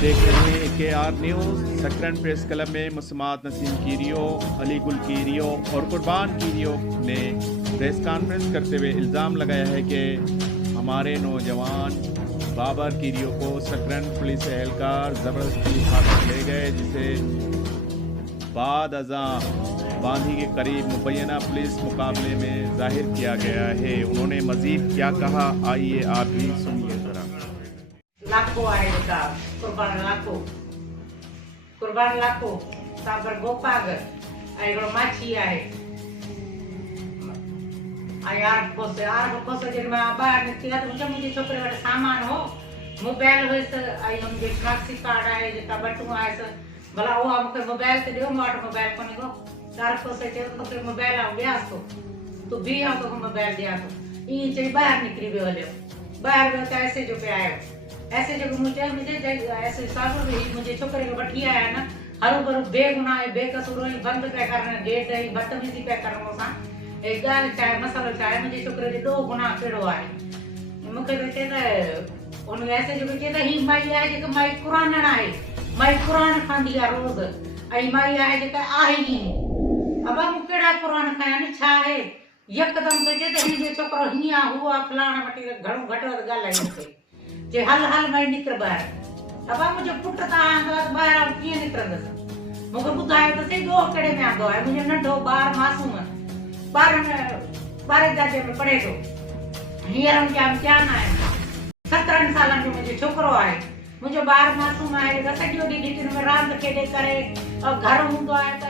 देख रहे हैं KR न्यूज़। सकरन प्रेस क्लब में मुसम्मात नसीम कीरियो, अली गुल कीरियो और कुर्बान कीरियो ने प्रेस कॉन्फ्रेंस करते हुए इल्ज़ाम लगाया है कि हमारे नौजवान बाबर कीरियो को सकरन पुलिस एहलकार ज़बरदस्ती उठाकर ले गए, जिसे बाद अज़ां बांधी के करीब मुबैना पुलिस मुकाबले में जाहिर किया गया है। उन्होंने मज़ीद क्या कहा, आइए आप भी सुनिए ज़रा। लाखों आहे जेका कुर्बान लाखो साबर गोपाग ऐं हिकिड़ो माछी आहे ऐं आर कोस जॾहिं मां ॿाहिरि निकिती आहे त मुंहिंजे छोकिरे वटि सामान हो, मोबाइल हुयसि ऐं मुंहिंजे टैक्सी कार्ड आहे जेका बटूं आयसि, भला उहा मूंखे मोबाइल ते ॾियो, मां वटि मोबाइल कोन्हे को। तार कोस चयो मूंखे मोबाइल आहे ॾियांसि थो, तूं बीह आउं तोखे मोबाइल ॾियां थो। ईअं चई ॿाहिरि निकिरी वियो, हलियो ॿाहिरि वियो त ऐसे जो पिया आयो। ऐसे जो मुझे ऐसे साधु मुझे छोकरे को वठी आया ना, हरू भरू बेगुनाह बेकसूर ही बंद पे करने गेट ही बदतमीजी पे करनो सा एक गाल चाहे मसालो चाहे मुझे छोकरे जो दो गुनाह केड़ो आए मुके तो चेता उन ऐसे जो चेता ही माई आए जे माई कुरान ना है, माई कुरान खांदी आ रोज आई माई आए जे आहे ही अब मुकेड़ा कुरान खाया ने छा है एकदम तो जे ही छोकरो हिया हुआ फलाना मटी घणो घटो गाल है जे हल हल मैं निकर बाहर। अब मुझे पुट ता बाहर की निकरंदस मुके बुधायो त सही दो केड़े में आंदो है। मुझे नंढो बार मासूम 12 दर्जे में पढ़े तो हीअर क्या ना है 17 सालन जो मुझे छोकरो है, मुझे बार मासूम है, सॼो ॾींहुं गिटिन में रांदि खेॾे करे और घर हूंदो आहे त